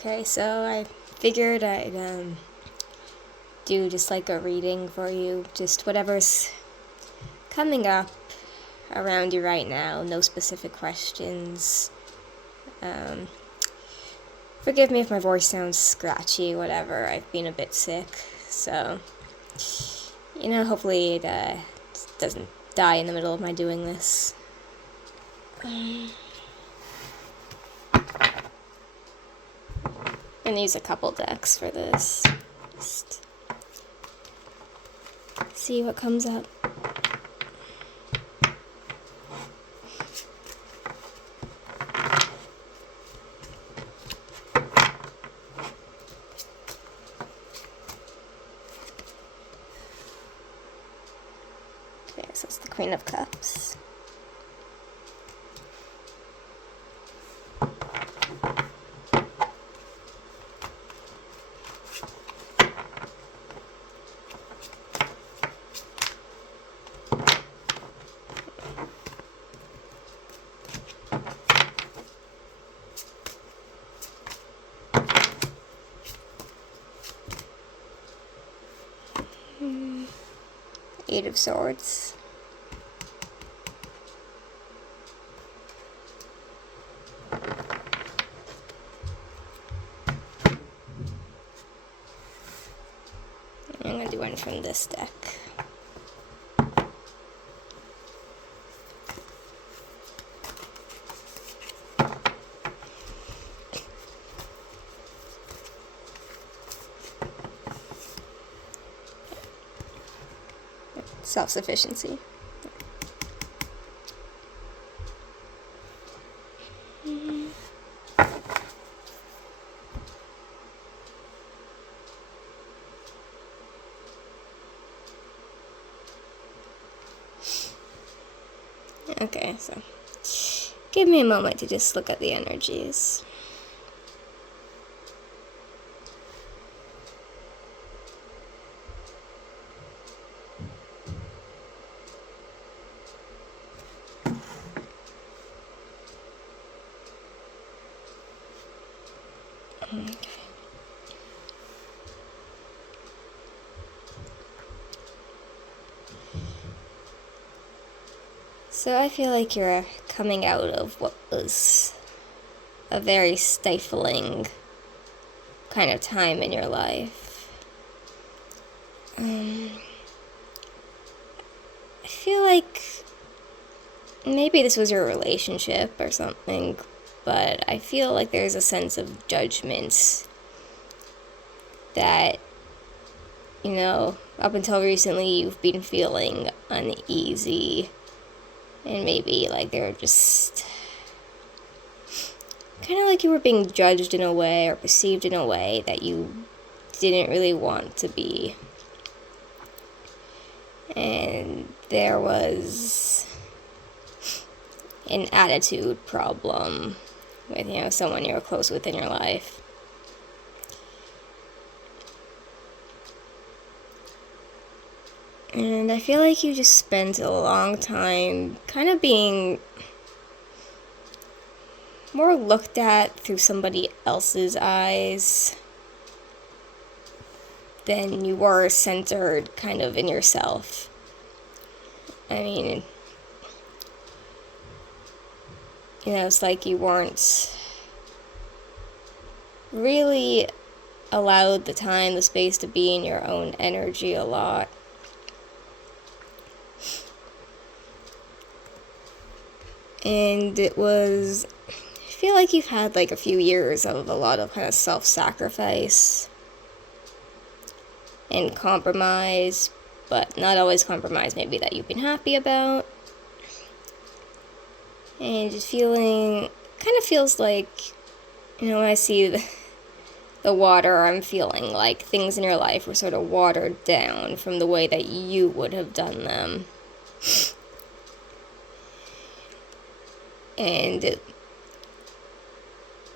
Okay, so I figured I'd do just like a reading for you, just whatever's coming up around you right now, no specific questions. Forgive me if my voice sounds scratchy, whatever, I've been a bit sick, so, hopefully it doesn't die in the middle of my doing this. I'm gonna use a couple decks for this. Just see what comes up. Okay, so it's the Queen of Cups. Eight of Swords. I'm gonna do one from this deck. Self-sufficiency. Okay, so give me a moment to just look at the energies. Okay. So I feel like you're coming out of what was a very stifling kind of time in your life. I feel like maybe this was your relationship or something, but I feel like there's a sense of judgment that, up until recently you've been feeling uneasy, and maybe like they're just kind of like you were being judged in a way or perceived in a way that you didn't really want to be. And there was an attitude problem with, someone you're close with in your life. And I feel like you just spent a long time kind of being more looked at through somebody else's eyes than you were centered kind of in yourself. I mean, it's like you weren't really allowed the time, the space to be in your own energy a lot. And I feel like you've had like a few years of a lot of kind of self-sacrifice and compromise, but not always compromise maybe that you've been happy about. And just kind of feels like, when I see the water, I'm feeling like things in your life were sort of watered down from the way that you would have done them. And,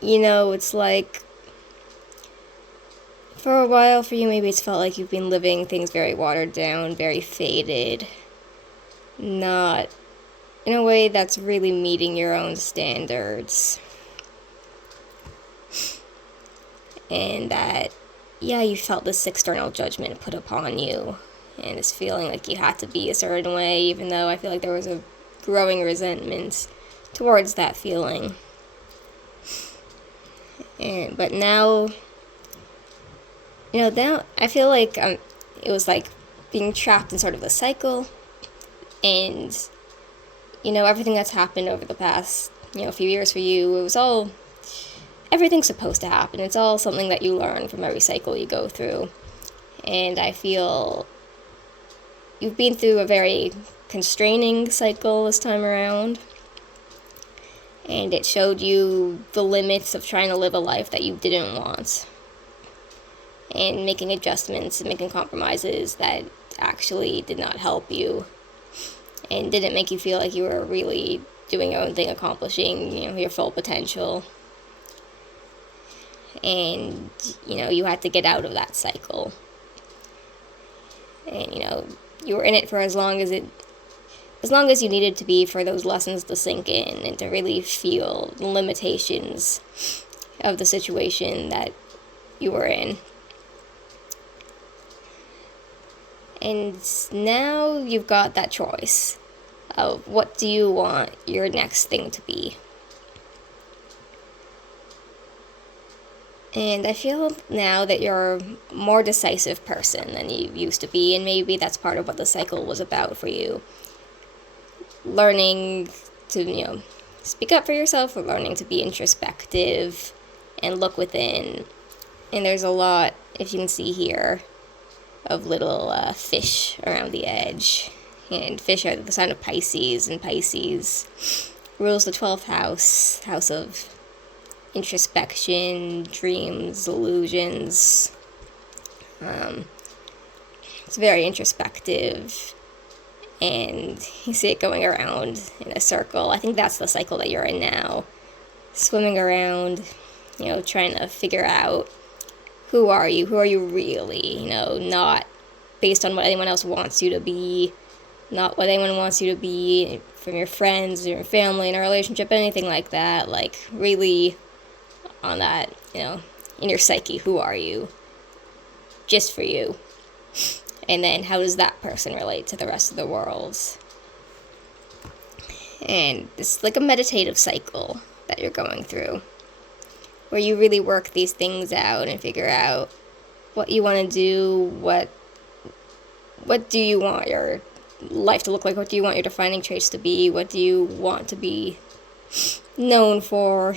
it's like, for a while for you, maybe it's felt like you've been living things very watered down, very faded, not in a way that's really meeting your own standards. and that, yeah, you felt this external judgment put upon you, and this feeling like you had to be a certain way, even though I feel like there was a growing resentment towards that feeling. But now, now I feel like it was like being trapped in sort of a cycle, and everything that's happened over the past few years for you, it was all, everything's supposed to happen. It's all something that you learn from every cycle you go through, and I feel you've been through a very constraining cycle this time around, and it showed you the limits of trying to live a life that you didn't want, and making adjustments and making compromises that actually did not help you and didn't make you feel like you were really doing your own thing, accomplishing your full potential. And you had to get out of that cycle, and you were in it for as long as you needed to be for those lessons to sink in and to really feel the limitations of the situation that you were in. And now you've got that choice of what do you want your next thing to be. And I feel now that you're a more decisive person than you used to be, and maybe that's part of what the cycle was about for you. Learning to, speak up for yourself, or learning to be introspective and look within. And there's a lot, if you can see here, of little fish around the edge. And fish are the sign of Pisces, and Pisces rules the 12th house of introspection, dreams, illusions. It's very introspective, and you see it going around in a circle. I think that's the cycle that you're in now. Swimming around, trying to figure out who are you really, not based on what anyone else wants you to be, not what anyone wants you to be from your friends, your family, in a relationship, anything like that. Like, really on that, in your psyche, who are you? Just for you. And then how does that person relate to the rest of the world? And it's like a meditative cycle that you're going through, where you really work these things out and figure out what you want to do, what do you want your life to look like, what do you want your defining traits to be, what do you want to be known for,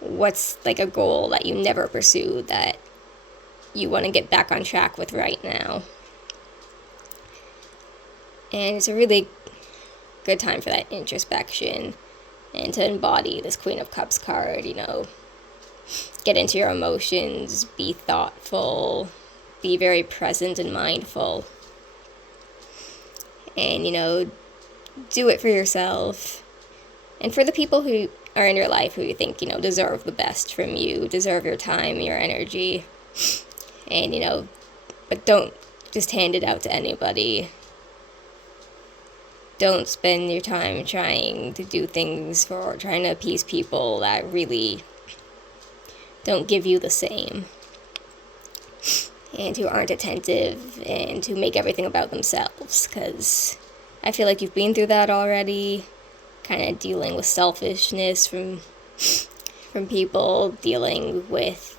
what's like a goal that you never pursued that you want to get back on track with right now. And it's a really good time for that introspection and to embody this Queen of Cups card, get into your emotions, be thoughtful, be very present and mindful, and, do it for yourself and for the people who are in your life who you think, deserve the best from you, deserve your time, your energy, and, but don't just hand it out to anybody. Don't spend your time trying to do things for trying to appease people that really don't give you the same, and who aren't attentive, and who make everything about themselves, because I feel like you've been through that already, kind of dealing with selfishness from people, dealing with,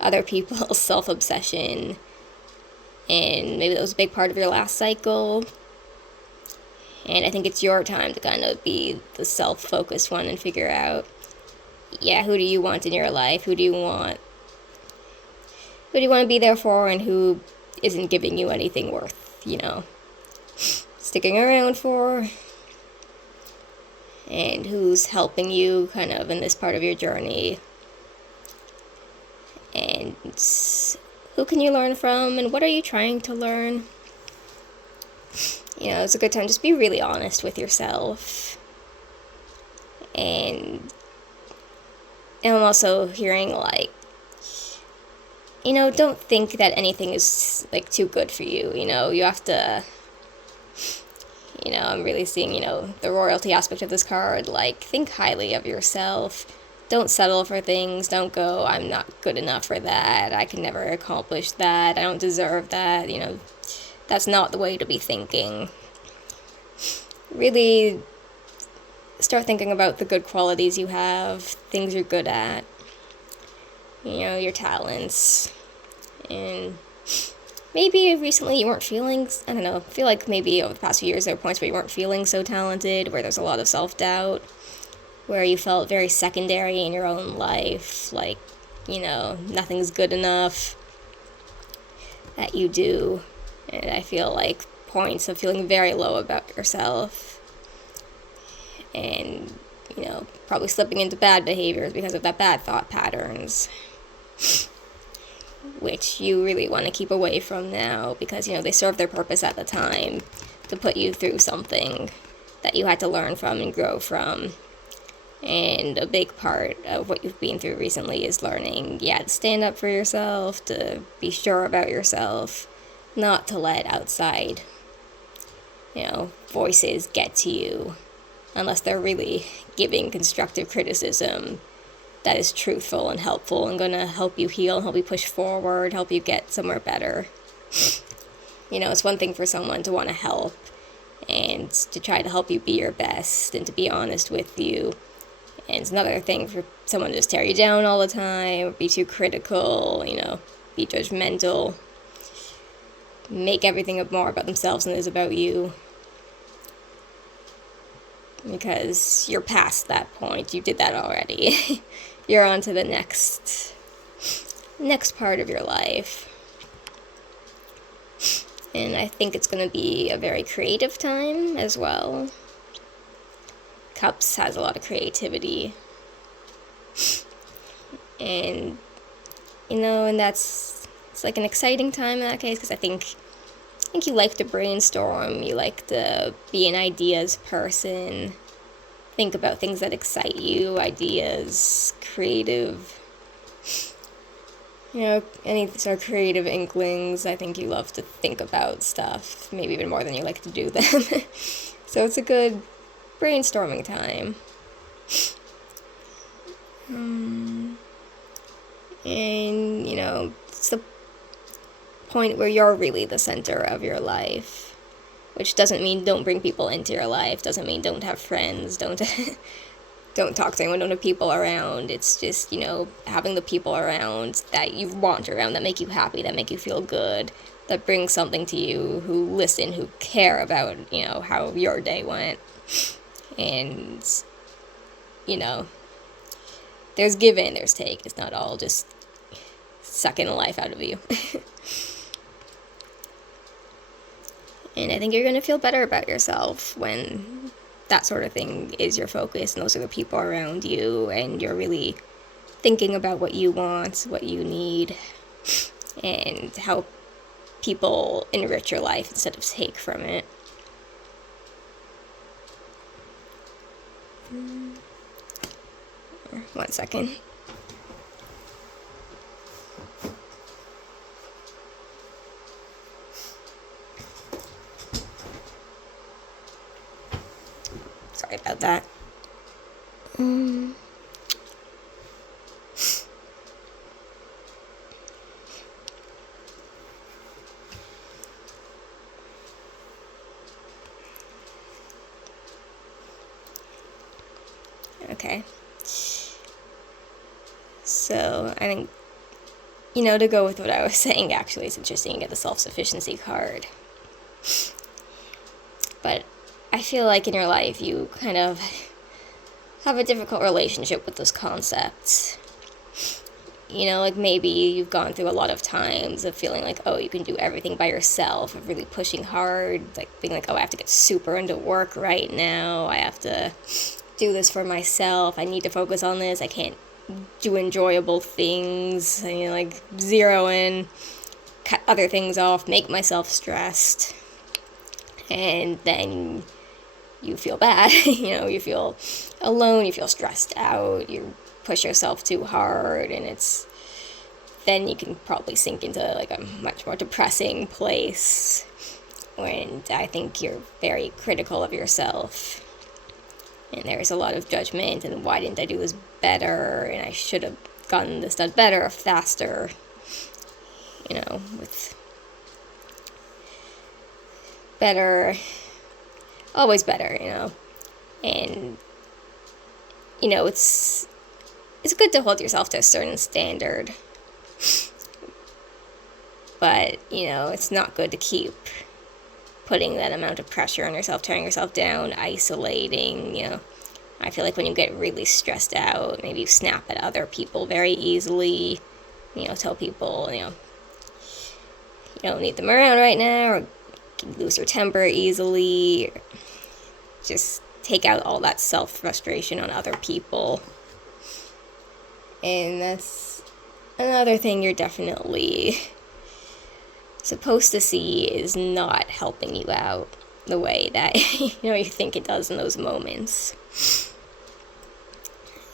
other people's self-obsession, and maybe that was a big part of your last cycle. And I think it's your time to kind of be the self-focused one and figure out, who do you want in your life? Who do you want to be there for, and who isn't giving you anything worth, sticking around for? And who's helping you kind of in this part of your journey? And who can you learn from, and what are you trying to learn? It's a good time. Just be really honest with yourself. And I'm also hearing, don't think that anything is, too good for you. You have to, I'm really seeing, the royalty aspect of this card. Think highly of yourself. don't settle for things. Don't go, I'm not good enough for that. I can never accomplish that. I don't deserve that. That's not the way to be thinking. Really start thinking about the good qualities you have, things you're good at, your talents. And maybe recently you weren't feeling, I don't know, I feel like maybe over the past few years there were points where you weren't feeling so talented, where there's a lot of self-doubt, where you felt very secondary in your own life, like, nothing's good enough that you do. And I feel like points of feeling very low about yourself and, probably slipping into bad behaviors because of that bad thought patterns, which you really want to keep away from now because, they serve their purpose at the time to put you through something that you had to learn from and grow from. And a big part of what you've been through recently is learning, to stand up for yourself, to be sure about yourself, not to let outside, voices get to you unless they're really giving constructive criticism that is truthful and helpful and going to help you heal, help you push forward, help you get somewhere better. It's one thing for someone to want to help and to try to help you be your best and to be honest with you. And it's another thing for someone to just tear you down all the time, or be too critical, be judgmental, make everything more about themselves than it is about you. Because you're past that point. You did that already. You're on to the next part of your life. And I think it's going to be a very creative time as well. Cups has a lot of creativity. And, and it's like an exciting time in that case, because I think you like to brainstorm, you like to be an ideas person, think about things that excite you, ideas, creative, any sort of creative inklings. I think you love to think about stuff, maybe even more than you like to do them. So it's a good brainstorming time. And, it's the point where you're really the center of your life, which doesn't mean don't bring people into your life, doesn't mean don't have friends, don't talk to anyone, don't have people around. It's just, having the people around that you want around, that make you happy, that make you feel good, that bring something to you, who listen, who care about, how your day went. And, there's give and there's take. It's not all just sucking the life out of you. And I think you're going to feel better about yourself when that sort of thing is your focus and those are the people around you and you're really thinking about what you want, what you need, and how people enrich your life instead of take from it. One second. Sorry about that. Okay. So, I think, to go with what I was saying, actually, it's interesting to get the self-sufficiency card. But I feel like in your life you kind of have a difficult relationship with those concepts. Like maybe you've gone through a lot of times of feeling like, oh, you can do everything by yourself, of really pushing hard, like being like, oh, I have to get super into work right now, I have to do this for myself, I need to focus on this, I can't do enjoyable things, like zero in, cut other things off, make myself stressed, and then you feel bad, you feel alone, you feel stressed out, you push yourself too hard, and then you can probably sink into like a much more depressing place, and I think you're very critical of yourself. And there's a lot of judgment, and why didn't I do this better, and I should have gotten this done better or faster, with better, always better, and, it's good to hold yourself to a certain standard, but, it's not good to keep putting that amount of pressure on yourself, tearing yourself down, isolating, I feel like when you get really stressed out, maybe you snap at other people very easily, tell people, you don't need them around right now, or you lose your temper easily, just take out all that self-frustration on other people. And that's another thing you're definitely supposed to see is not helping you out the way that you think it does in those moments.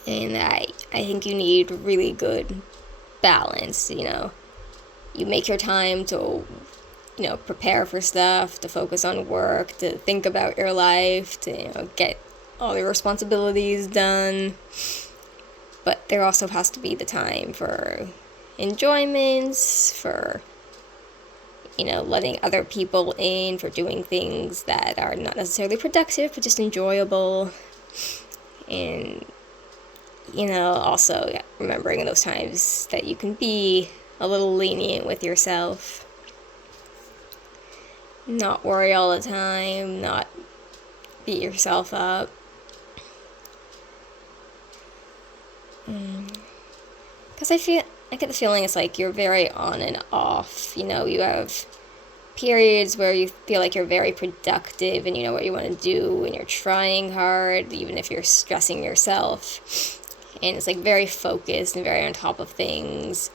And I think you need really good balance. You make your time to prepare for stuff, to focus on work, to think about your life, to get all your responsibilities done, but there also has to be the time for enjoyments, for letting other people in, for doing things that are not necessarily productive, but just enjoyable. And, also remembering in those times that you can be a little lenient with yourself. Not worry all the time, not beat yourself up. Because I get the feeling it's like you're very on and off. You have periods where you feel like you're very productive and you know what you want to do and you're trying hard, even if you're stressing yourself. And it's like very focused and very on top of things.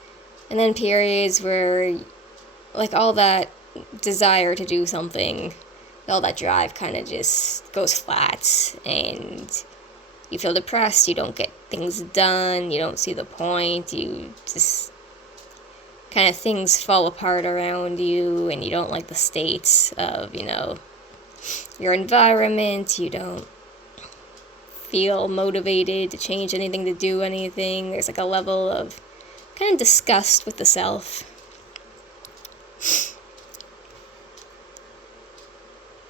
And then periods where like all that desire to do something, all that drive kind of just goes flat and you feel depressed, you don't get things done, you don't see the point, you just kind of things fall apart around you and you don't like the state of, your environment, you don't feel motivated to change anything, to do anything. There's like a level of kind of disgust with the self.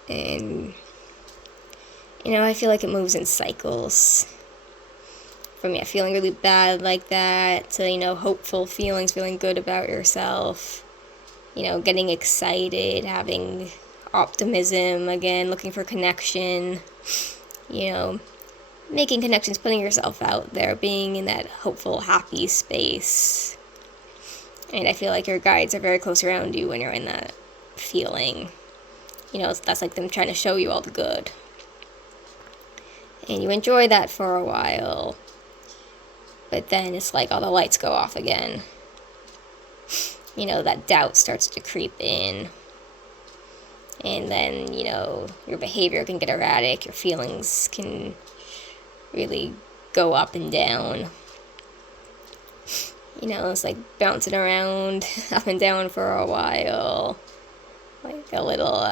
And, I feel like it moves in cycles. From feeling really bad like that to, hopeful feelings, feeling good about yourself, getting excited, having optimism again, looking for connection, making connections, putting yourself out there, being in that hopeful, happy space. And I feel like your guides are very close around you when you're in that feeling. That's like them trying to show you all the good. And you enjoy that for a while. But then it's like all the lights go off again. That doubt starts to creep in. And then, your behavior can get erratic. Your feelings can really go up and down. It's like bouncing around up and down for a while. Like a little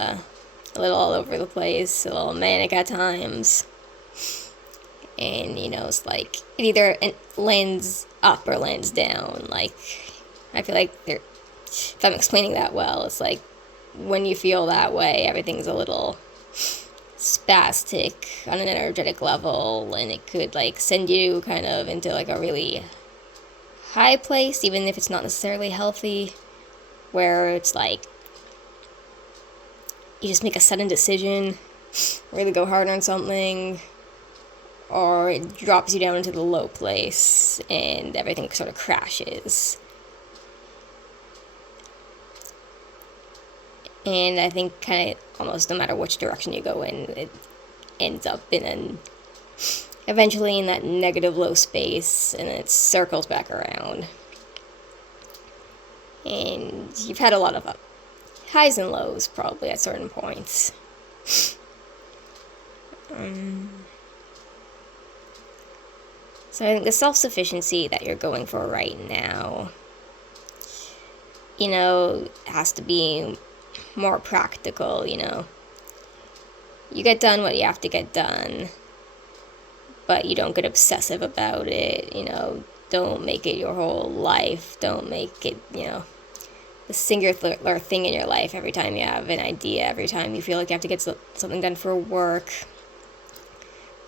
all over the place, a little manic at times. And, it's like, it either lands up or lands down. Like, I feel like if I'm explaining that well, it's like, when you feel that way, everything's a little spastic on an energetic level, and it could, like, send you kind of into, like, a really high place, even if it's not necessarily healthy, where it's like, you just make a sudden decision, really go hard on something, or it drops you down into the low place, and everything sort of crashes. And I think kind of almost no matter which direction you go in, it ends up eventually in that negative low space, and it circles back around. And you've had a lot of highs and lows probably at certain points. So I think the self-sufficiency that you're going for right now, has to be more practical, You get done what you have to get done. but you don't get obsessive about it, don't make it your whole life, don't make it, the singular thing in your life every time you have an idea, every time you feel like you have to get something done for work,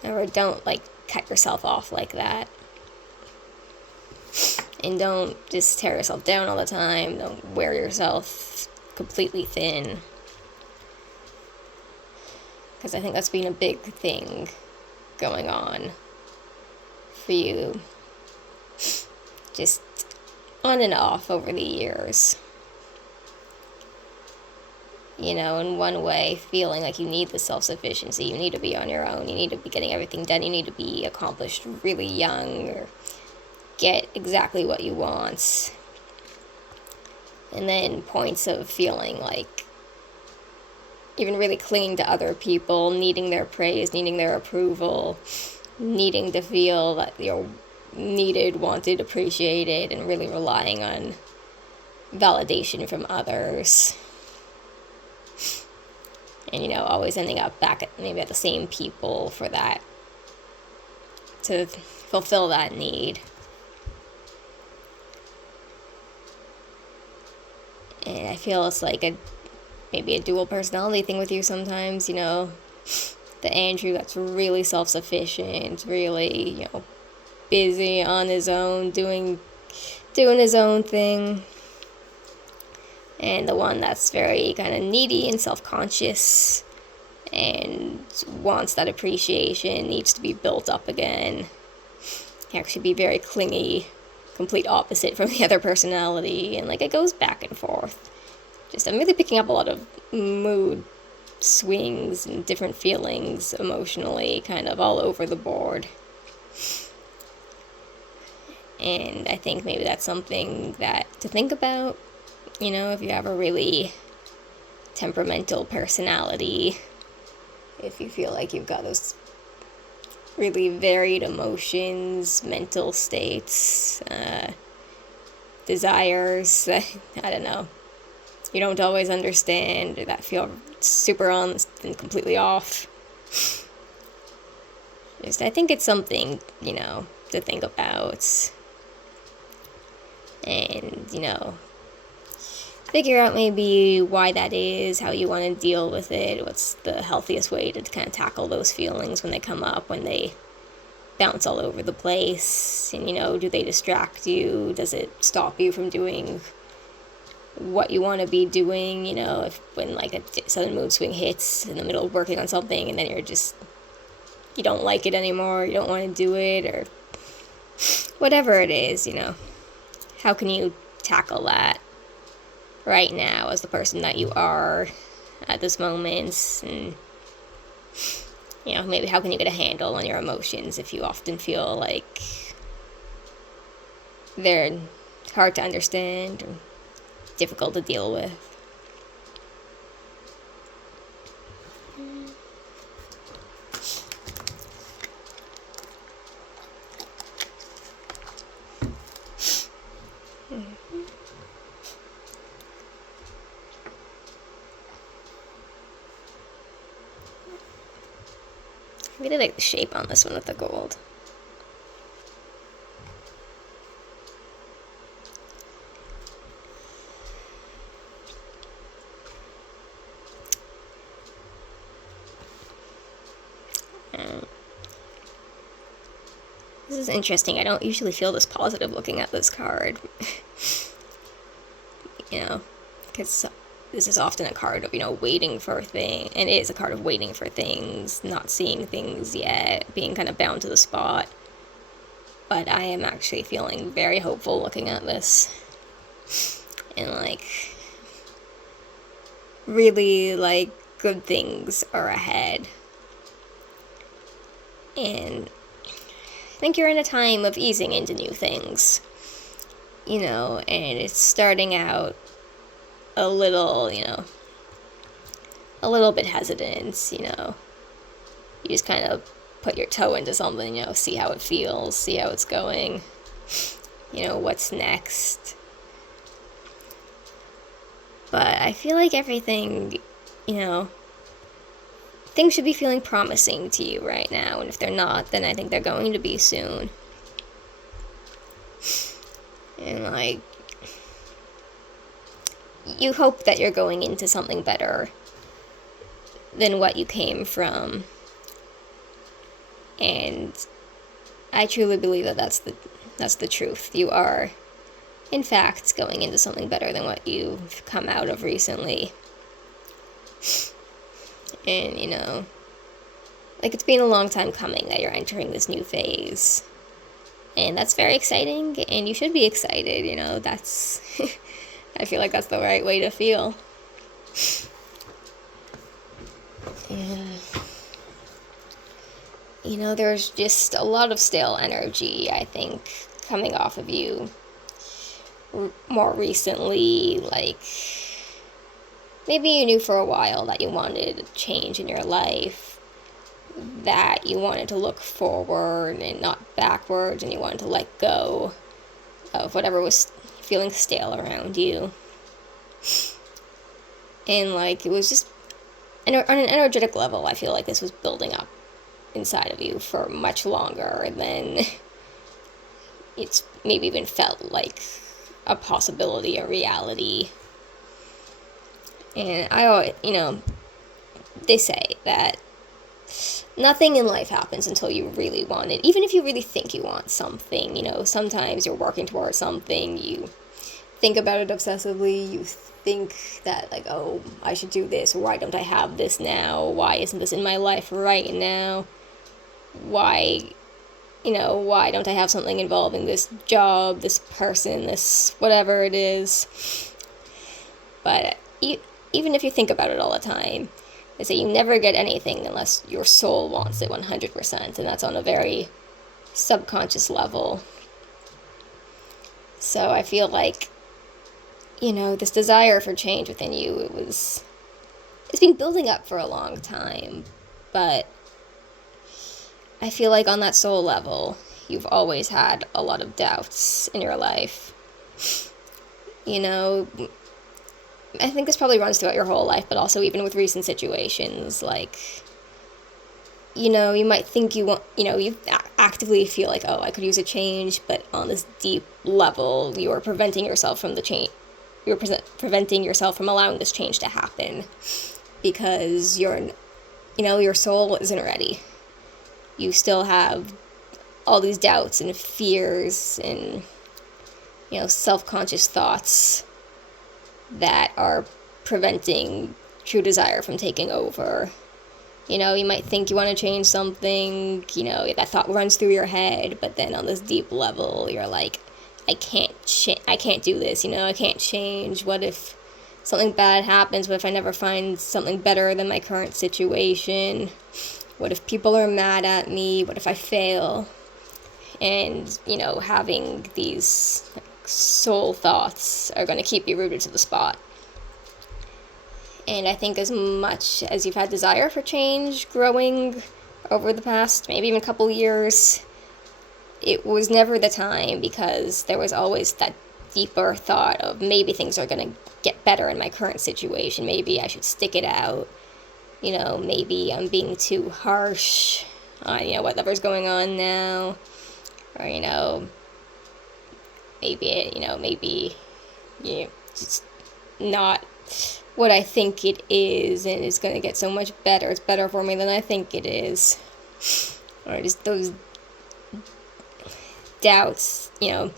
or don't, cut yourself off like that. And don't just tear yourself down all the time. Don't wear yourself completely thin. Because I think that's been a big thing going on for you. Just on and off over the years. In one way, feeling like you need the self-sufficiency. You need to be on your own. You need to be getting everything done. You need to be accomplished really young, or get exactly what you want. And then points of feeling like even really clinging to other people, needing their praise, needing their approval, needing to feel that you're needed, wanted, appreciated, and really relying on validation from others. And, always ending up back at the same people for that, to fulfill that need. And I feel it's like maybe a dual personality thing with you sometimes, the Andrew that's really self-sufficient, really, busy on his own, doing his own thing. And the one that's very kind of needy and self-conscious and wants that appreciation, needs to be built up again. Can actually be very clingy, complete opposite from the other personality, and it goes back and forth. I'm really picking up a lot of mood swings and different feelings emotionally, kind of all over the board. And I think maybe that's something to think about, if you have a really temperamental personality, if you feel like you've got those really varied emotions, mental states, desires, I don't know, you don't always understand, or that feel super on and completely off. I think it's something, to think about. And, figure out maybe why that is, how you want to deal with it, what's the healthiest way to kind of tackle those feelings when they come up, when they bounce all over the place, and, do they distract you? Does it stop you from doing what you want to be doing, when a sudden mood swing hits in the middle of working on something, and then you don't like it anymore, you don't want to do it, or whatever it is, how can you tackle that right now as the person that you are at this moment? And maybe how can you get a handle on your emotions if you often feel like they're hard to understand or difficult to deal with. I really like the shape on this one with the gold. This is interesting. I don't usually feel this positive looking at this card. Because this is often a card of, waiting for things, and it is a card of waiting for things, not seeing things yet, being kind of bound to the spot. But I am actually feeling very hopeful looking at this. And, really, good things are ahead. And I think you're in a time of easing into new things, and it's starting out a little, a little bit hesitant, You just kind of put your toe into something, see how it feels, see how it's going, what's next. But I feel like everything, things should be feeling promising to you right now, and if they're not, then I think they're going to be soon. And, like, you hope that you're going into something better than what you came from. And I truly believe that that's the truth. You are, in fact, going into something better than what you've come out of recently. And, you know, like, it's been a long time coming that you're entering this new phase. And that's very exciting, and you should be excited, you know, that's... I feel like that's the right way to feel. And, you know, there's just a lot of stale energy, I think, coming off of you more recently. Like, maybe you knew for a while that you wanted a change in your life, that you wanted to look forward and not backwards, and you wanted to let go of whatever was feeling stale around you. And, like, it was just, on an energetic level, I feel like this was building up inside of you for much longer than it's maybe even felt like a possibility, a reality. And I always, you know, they say that nothing in life happens until you really want it. Even if you really think you want something, you know, sometimes you're working towards something, you think about it obsessively, you think that, like, oh, I should do this, or why don't I have this now? Why isn't this in my life right now? Why, you know, why don't I have something involving this job, this person, this whatever it is? But even if you think about it all the time, they say you never get anything unless your soul wants it 100%, and that's on a very subconscious level. So I feel like, you know, this desire for change within you, it's been building up for a long time, but I feel like on that soul level, you've always had a lot of doubts in your life. You know, I think this probably runs throughout your whole life, but also even with recent situations, like, you know, you might think you want, you know, you actively feel like, oh, I could use a change, but on this deep level, you are preventing yourself from the change. You're preventing yourself from allowing this change to happen because your soul isn't ready. You still have all these doubts and fears and, you know, self-conscious thoughts that are preventing true desire from taking over. You know, you might think you want to change something, you know, that thought runs through your head, but then on this deep level, you're like, I can't do this, you know, I can't change. What if something bad happens? What if I never find something better than my current situation? What if people are mad at me? What if I fail? And, you know, having these soul thoughts are going to keep you rooted to the spot. And I think as much as you've had desire for change growing over the past maybe even a couple years, it was never the time, because there was always that deeper thought of maybe things are going to get better in my current situation. Maybe I should stick it out. You know, maybe I'm being too harsh on, you know, whatever's going on now. Or, you know, maybe it's not what I think it is, and it's going to get so much better. It's better for me than I think it is. Or just those doubts, you know,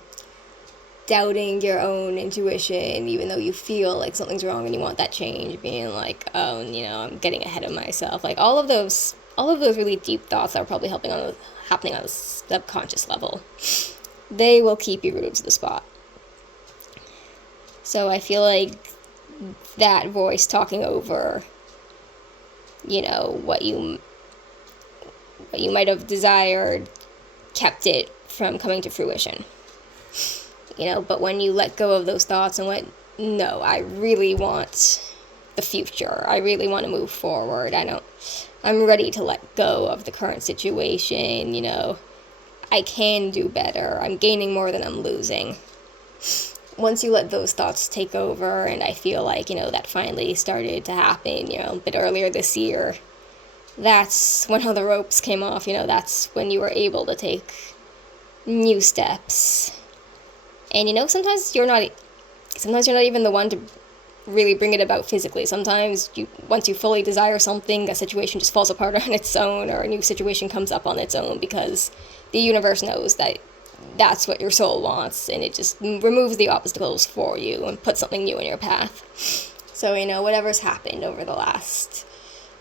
doubting your own intuition, even though you feel like something's wrong and you want that change, being like, oh, you know, I'm getting ahead of myself. Like, all of those really deep thoughts that are probably happening on a subconscious level, they will keep you rooted to the spot. So I feel like that voice talking over, you know, what you might have desired kept it from coming to fruition. You know, but when you let go of those thoughts and went, no, I really want the future. I really want to move forward. I'm ready to let go of the current situation, you know. I can do better. I'm gaining more than I'm losing. Once you let those thoughts take over, and I feel like, you know, that finally started to happen, you know, a bit earlier this year, that's when all the ropes came off, that's when you were able to take new steps. And sometimes you're not even the one to really bring it about physically. Sometimes once you fully desire something, a situation just falls apart on its own, or a new situation comes up on its own, because the universe knows that that's what your soul wants, and it just removes the obstacles for you and puts something new in your path. So, whatever's happened over the last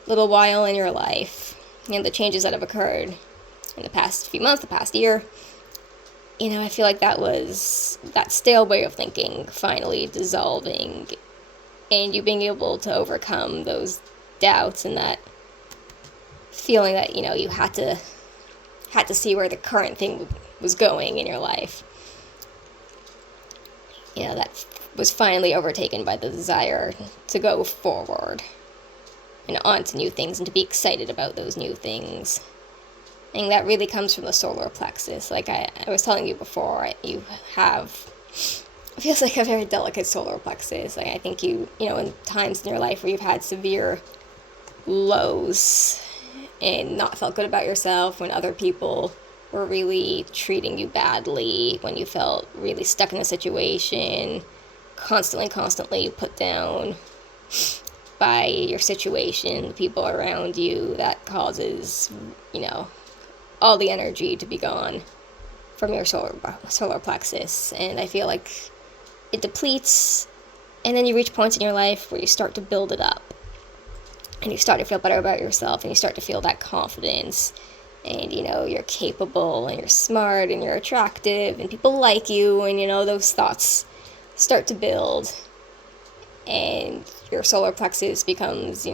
little while in your life, the changes that have occurred in the past few months, the past year, I feel like that stale way of thinking finally dissolving, and you being able to overcome those doubts and that feeling that, you had to see where the current thing was going in your life. That was finally overtaken by the desire to go forward and on to new things, and to be excited about those new things. And that really comes from the solar plexus. Like I was telling you before, you have, it feels like a very delicate solar plexus. Like I think in times in your life where you've had severe lows and not felt good about yourself, when other people were really treating you badly, when you felt really stuck in a situation, constantly put down by your situation, the people around you, that causes, all the energy to be gone from your solar plexus. And I feel like it depletes, and then you reach points in your life where you start to build it up, and you start to feel better about yourself, and you start to feel that confidence, and you're capable, and you're smart, and you're attractive, and people like you, and those thoughts start to build, and your solar plexus becomes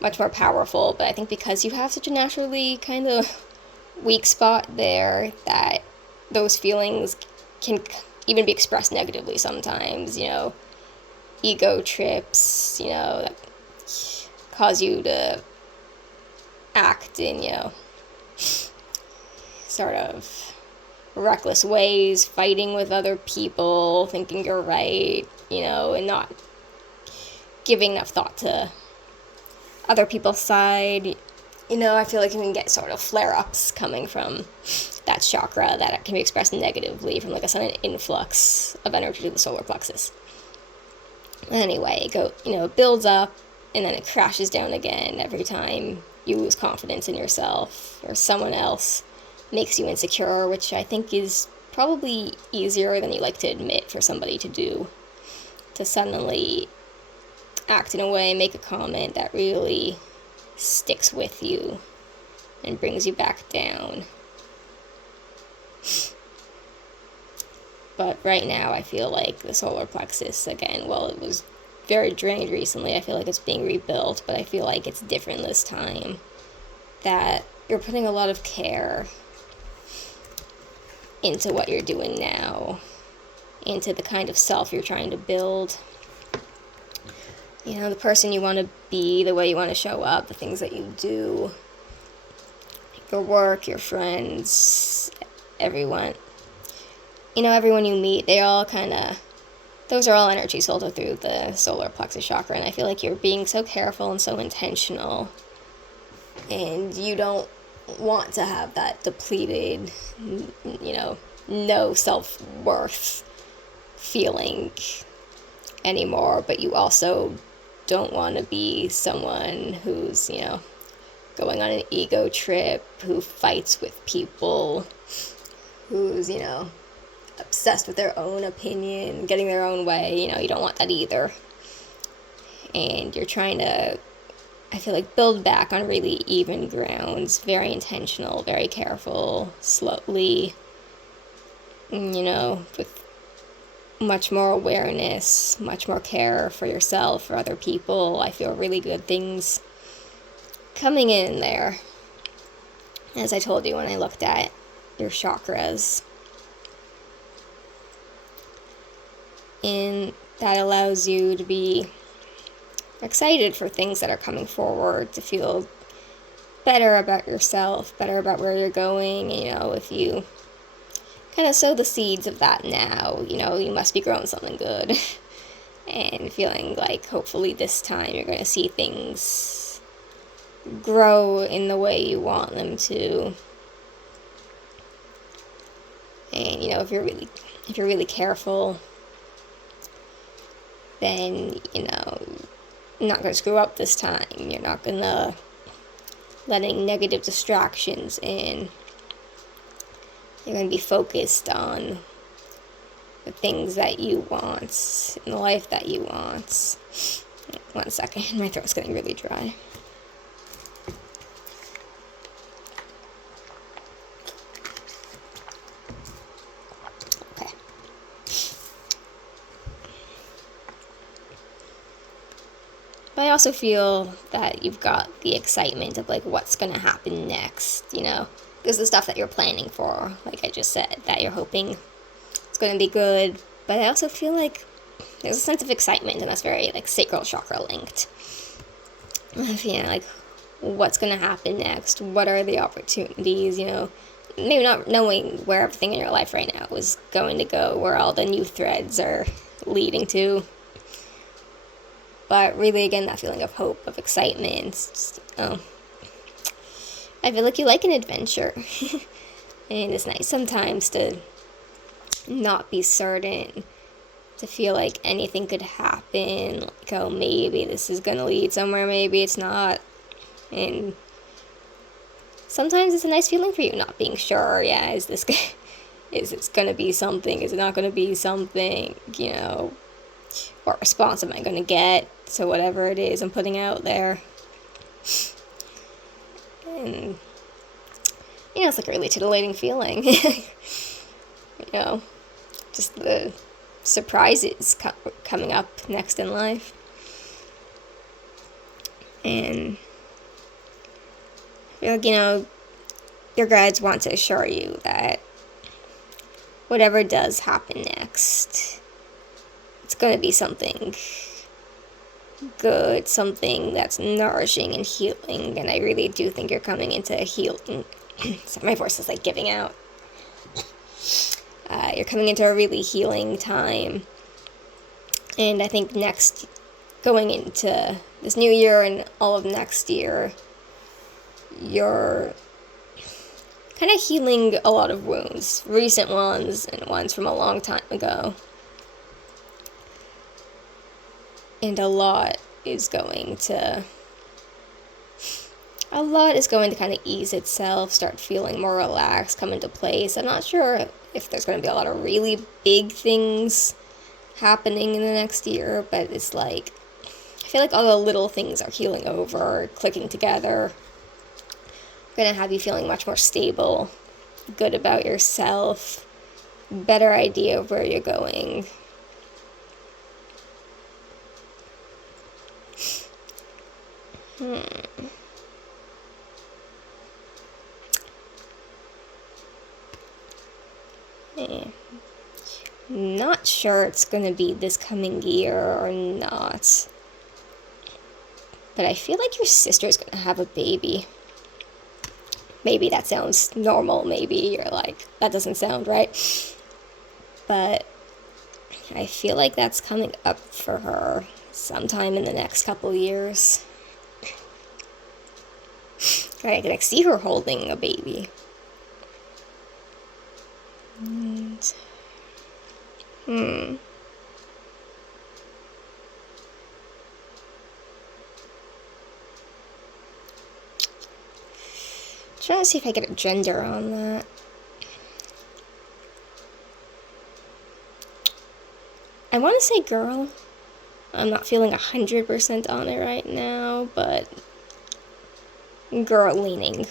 much more powerful. But I think because you have such a naturally kind of weak spot there, that those feelings can even be expressed negatively sometimes, ego trips, that cause you to act in, sort of reckless ways, fighting with other people, thinking you're right, and not giving enough thought to other people's side. I feel like you can get sort of flare-ups coming from that chakra that can be expressed negatively from like a sudden influx of energy to the solar plexus. Anyway, it builds up, and then it crashes down again every time you lose confidence in yourself, or someone else makes you insecure, which I think is probably easier than you like to admit for somebody to do, to suddenly act in a way, make a comment that really sticks with you and brings you back down. But right now I feel like the solar plexus, again, it was very drained recently. I feel like it's being rebuilt, but I feel like it's different this time. That you're putting a lot of care into what you're doing now, into the kind of self you're trying to build. The person you want to be, the way you want to show up, the things that you do, your work, your friends, everyone. Everyone you meet, they all those are all energies filtered through the solar plexus chakra, and I feel like you're being so careful and so intentional, and you don't want to have that depleted, no self-worth feeling anymore, but you also don't want to be someone who's, going on an ego trip, who fights with people, who's, obsessed with their own opinion, getting their own way. You don't want that either. And you're trying to, I feel like, build back on really even grounds, very intentional, very careful, slowly, with much more awareness, much more care for yourself, for other people. I feel really good things coming in there. As I told you when I looked at your chakras. And that allows you to be excited for things that are coming forward, to feel better about yourself, better about where you're going. If you kind of sow the seeds of that now, you must be growing something good. And feeling like hopefully this time you're going to see things grow in the way you want them to. And if you're really careful, then you're not gonna screw up this time. You're not gonna letting negative distractions in. You're gonna be focused on the things that you want in the life that you want. 1 second, my throat's getting really dry. Okay. But I also feel that you've got the excitement of like what's gonna happen next, There's the stuff that you're planning for, like I just said, that you're hoping it's gonna be good. But I also feel like there's a sense of excitement, and that's very like sacral chakra linked. Like what's gonna happen next? What are the opportunities? Maybe not knowing where everything in your life right now is going to go, where all the new threads are leading to. But really, again, that feeling of hope, of excitement. Just, I feel like you like an adventure. And it's nice sometimes to not be certain, to feel like anything could happen. Like, oh, maybe this is going to lead somewhere, maybe it's not. And sometimes it's a nice feeling for you not being sure. Yeah, is it going to be something? Is it not going to be something? What response am I going to get to whatever it is I'm putting out there? And, it's like a really titillating feeling. Just the surprises coming up next in life. And I feel like, your guides want to assure you that whatever does happen next, it's going to be something good, something that's nourishing and healing. And I really do think you're coming into a healing. So my voice is like giving out. You're coming into a really healing time. And I think going into this new year and all of next year, you're kind of healing a lot of wounds, recent ones and ones from a long time ago. And a lot is going to kind of ease itself, start feeling more relaxed, come into place. I'm not sure if there's going to be a lot of really big things happening in the next year, but it's like, I feel like all the little things are healing over, clicking together. Going to have you feeling much more stable, good about yourself, better idea of where you're going. Not sure it's going to be this coming year or not. But I feel like your sister's going to have a baby. Maybe that sounds normal. Maybe you're like, that doesn't sound right. But I feel like that's coming up for her sometime in the next couple years. I can see her holding a baby. And, trying to see if I get a gender on that. I want to say girl. I'm not feeling 100% on it right now, but girl leaning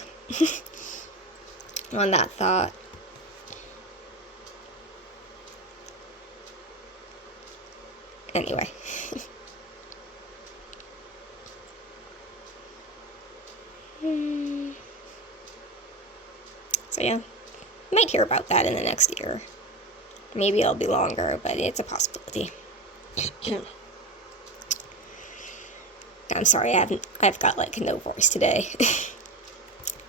on that thought. Anyway. So yeah, might hear about that in the next year. Maybe it'll be longer, but it's a possibility. I'm sorry, I've got like no voice today.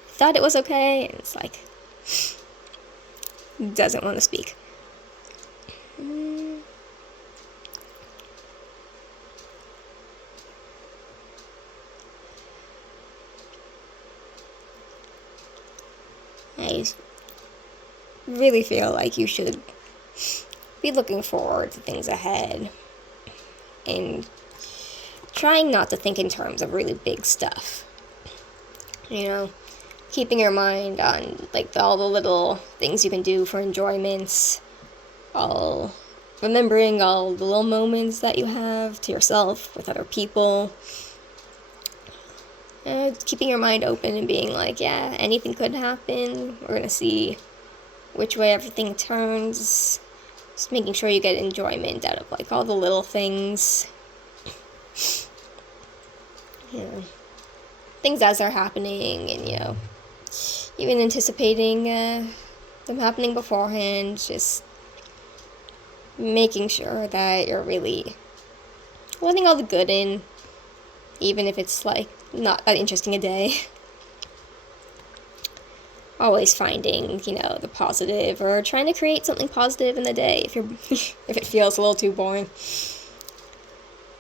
Thought it was okay, and it's like, doesn't want to speak. I really feel like you should be looking forward to things ahead and trying not to think in terms of really big stuff. You know, keeping your mind on like all the little things you can do for enjoyments, remembering all the little moments that you have to yourself with other people. Keeping your mind open and being like, yeah, anything could happen. We're gonna see which way everything turns. Just making sure you get enjoyment out of like all the little things. You know, things as they're happening, and even anticipating them happening beforehand. Just making sure that you're really letting all the good in, even if it's like not that interesting a day. Always finding, the positive, or trying to create something positive in the day if if it feels a little too boring.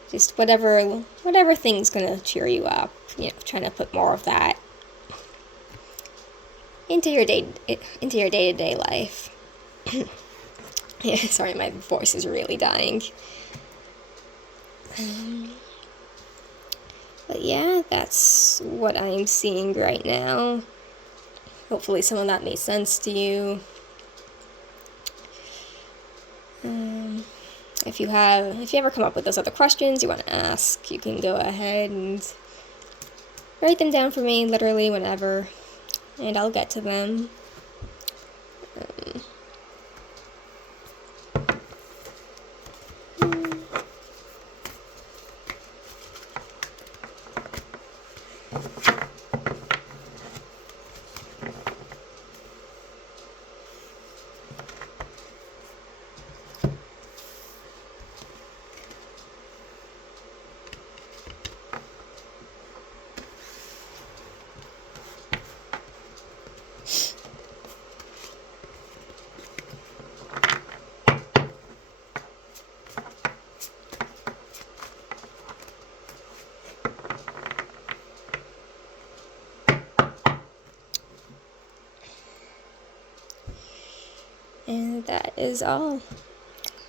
Just whatever thing's gonna cheer you up, trying to put more of that into your day-to-day life. Yeah, sorry, my voice is really dying. But yeah, that's what I'm seeing right now. Hopefully some of that made sense to you. If you ever come up with those other questions you want to ask, you can go ahead and write them down for me, literally whenever, and I'll get to them. And that is all.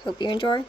Hope you enjoy.